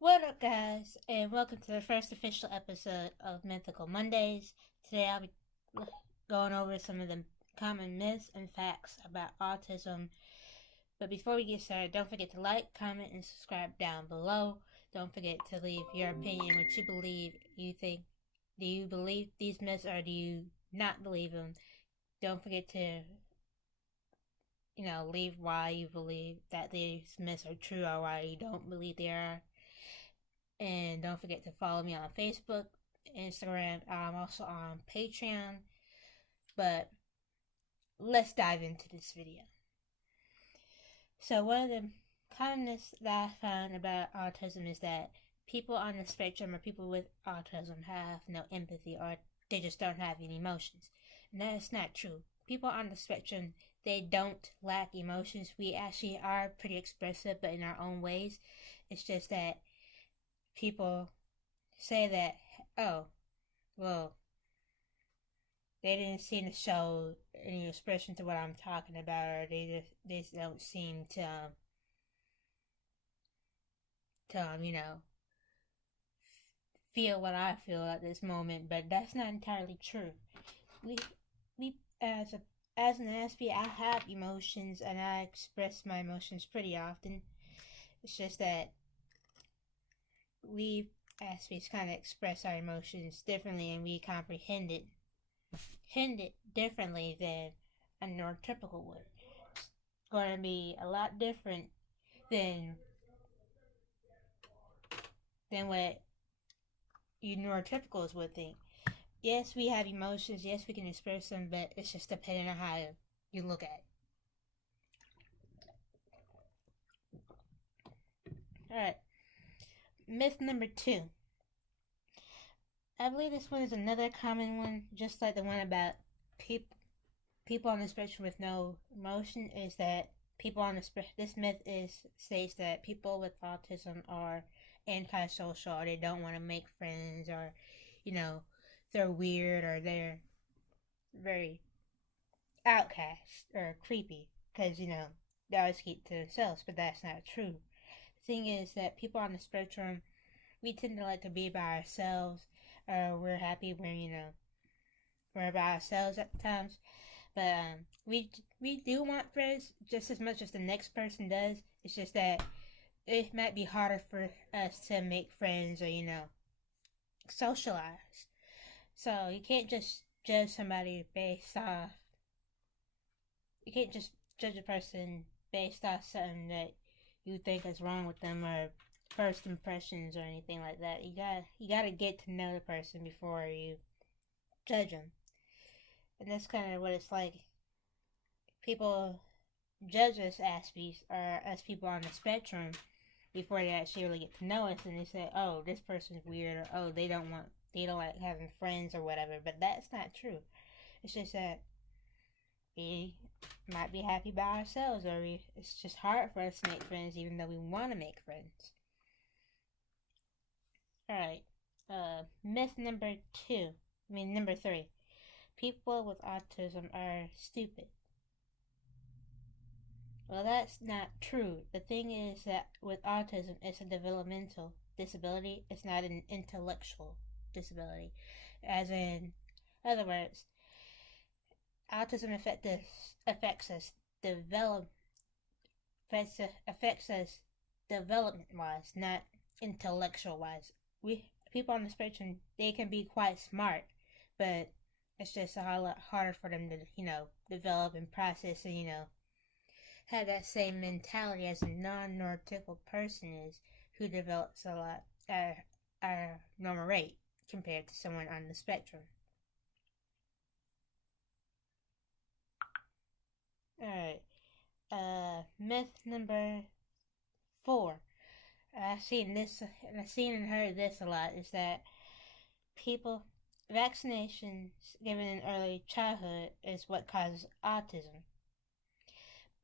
What up, guys, and welcome to the first official episode of Mythical Mondays. Today, I'll be going over some of the common myths and facts about autism. But before we get started, don't forget to like, comment, and subscribe down below. Don't forget to leave your opinion, what you believe. Do you believe these myths or do you not believe them? Don't forget to, leave why you believe that these myths are true or why you don't believe they are. And don't forget to follow me on Facebook, Instagram. I'm also on Patreon. But let's dive into this video. So, one of the commonest that I found about autism is that people on the spectrum or people with autism have no empathy or they just don't have any emotions. And that is not true. People on the spectrum, they don't lack emotions. We actually are pretty expressive, but in our own ways. It's just that people say that, oh, well, they didn't seem to show any expression to what I'm talking about, or they just don't seem to feel what I feel at this moment. But that's not entirely true. We we as an ASP, I have emotions and I express my emotions pretty often. It's just that we ASPs kind of express our emotions differently and we comprehend it differently than a neurotypical would. It's going to be a lot different than what you neurotypicals would think. Yes, we have emotions. Yes, we can express them, but it's just depending on how you look at it. All right. Myth number 2. I believe this one is another common one, just like the one about people on the spectrum with no emotion. Is that people on the this myth is states that people with autism are antisocial or they don't want to make friends, or you know they're weird, or they're very outcast or creepy because they always keep to themselves. But that's not true. The thing is that people on the spectrum, we tend to like to be by ourselves. We're happy when we're by ourselves at times. But we do want friends just as much as the next person does. It's just that it might be harder for us to make friends, or socialize. So you can't just judge somebody based off. You can't just judge a person based off something that you think is wrong with them, or first impressions or anything like that. You gotta get to know the person before you judge them. And that's kind of what it's like. People judge us as us people on the spectrum before they actually really get to know us, and they say, "Oh, this person's weird," or "Oh, they don't like having friends or whatever." But that's not true. It's just that we might be happy by ourselves, or it's just hard for us to make friends, even though we want to make friends. All right. Myth number 2. Number 3. People with autism are stupid. Well, that's not true. The thing is that with autism, it's a developmental disability. It's not an intellectual disability. As in other words, autism affects us develop affects us development wise, not intellectual wise. We people on the spectrum, they can be quite smart, but it's just a lot harder for them to develop and process, and have that same mentality as a non-neurotypical person is, who develops a lot at a normal rate compared to someone on the spectrum. Alright. Myth number 4. I've seen and heard this a lot, is that people vaccinations given in early childhood is what causes autism.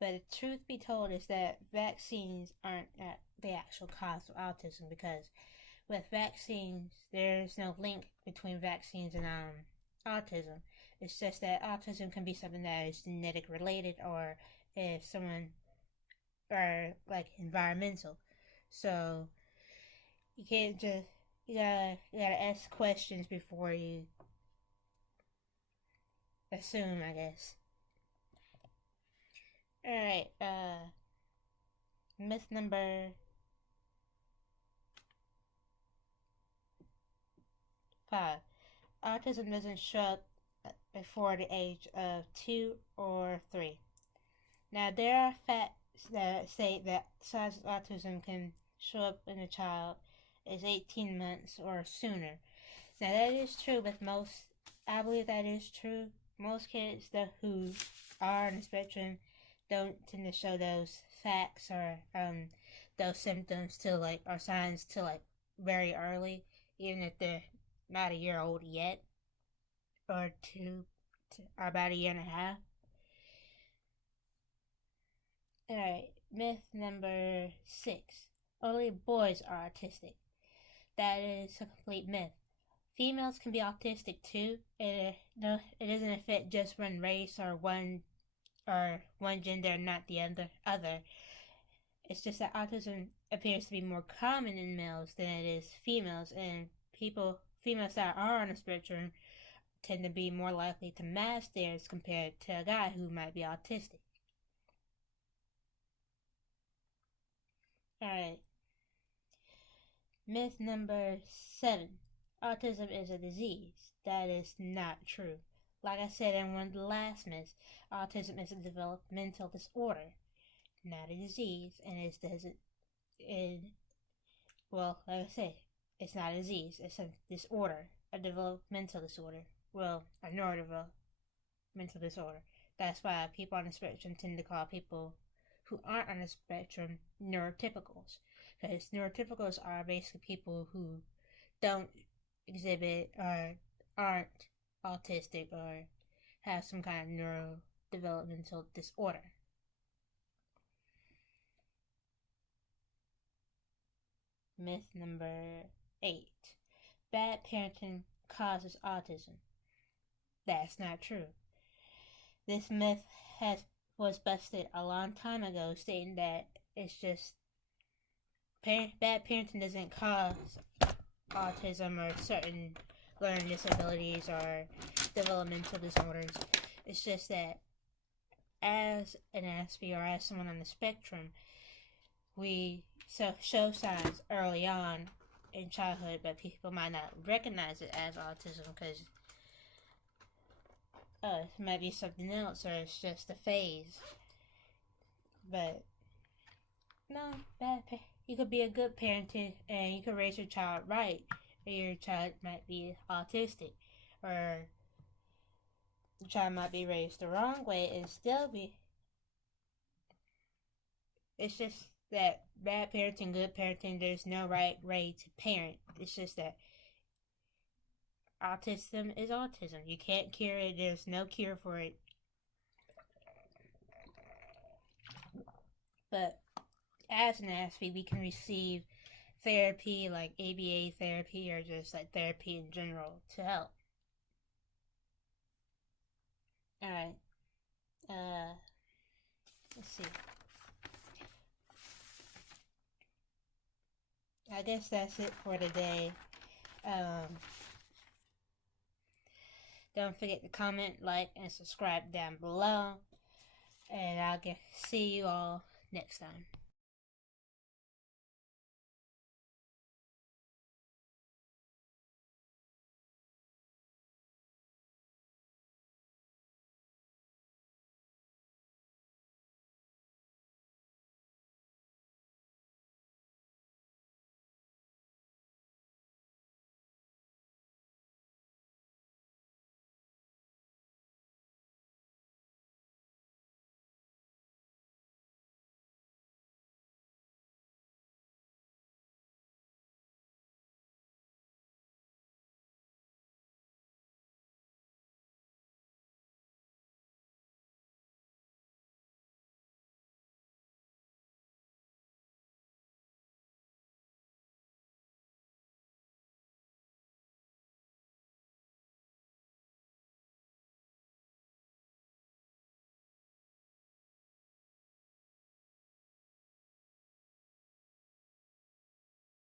But the truth be told is that vaccines aren't the actual cause of autism, because with vaccines, there's no link between vaccines and autism. It's just that autism can be something that is genetic related, or if someone, or like environmental. So You can't just you gotta ask questions before you assume, I guess. All right. Myth number 5. Autism doesn't show up before the age of 2 or 3. Now, there are facts that say that signs of autism can show up in a child as 18 months or sooner. Now, that is true with most, I believe that is true. Most kids who are on the spectrum don't tend to show those facts or those symptoms till like, or signs till like very early, even if they're not a year old yet, or or about a year and a half. Alright, myth number 6. Only boys are autistic. That is a complete myth. Females can be autistic too. No, it doesn't affect just one race or one gender and not the other. It's just that autism appears to be more common in males than it is females, and females that are on the spectrum tend to be more likely to mask theirs compared to a guy who might be autistic. Alright. Myth number 7. Autism is a disease. That is not true. Like I said in one of the last myths, autism is a developmental disorder, not a disease, and well, like I said, it's not a disease, it's a disorder, a developmental disorder. Well, a neurodevelopmental disorder. That's why people on the spectrum tend to call people who aren't on the spectrum neurotypicals. Because neurotypicals are basically people who don't exhibit or aren't autistic or have some kind of neurodevelopmental disorder. Myth number 8. Bad parenting causes autism. That's not true. This myth was busted a long time ago, stating that it's just bad parenting doesn't cause autism or certain learning disabilities or developmental disorders. It's just that as an Aspie or as someone on the spectrum, we show signs early on in childhood, but people might not recognize it as autism because it might be something else or it's just a phase. But no, you could be a good parent and you could raise your child right, or your child might be autistic, or the child might be raised the wrong way and still be. It's just that bad parenting, good parenting, there's no right way to parent. It's just that autism is autism. You can't cure it. There's no cure for it. But as an Aspie, we can receive therapy like ABA therapy or just like therapy in general to help. Alright. Let's see. I guess that's it for today. Don't forget to comment, like, and subscribe down below. And I'll see you all next time.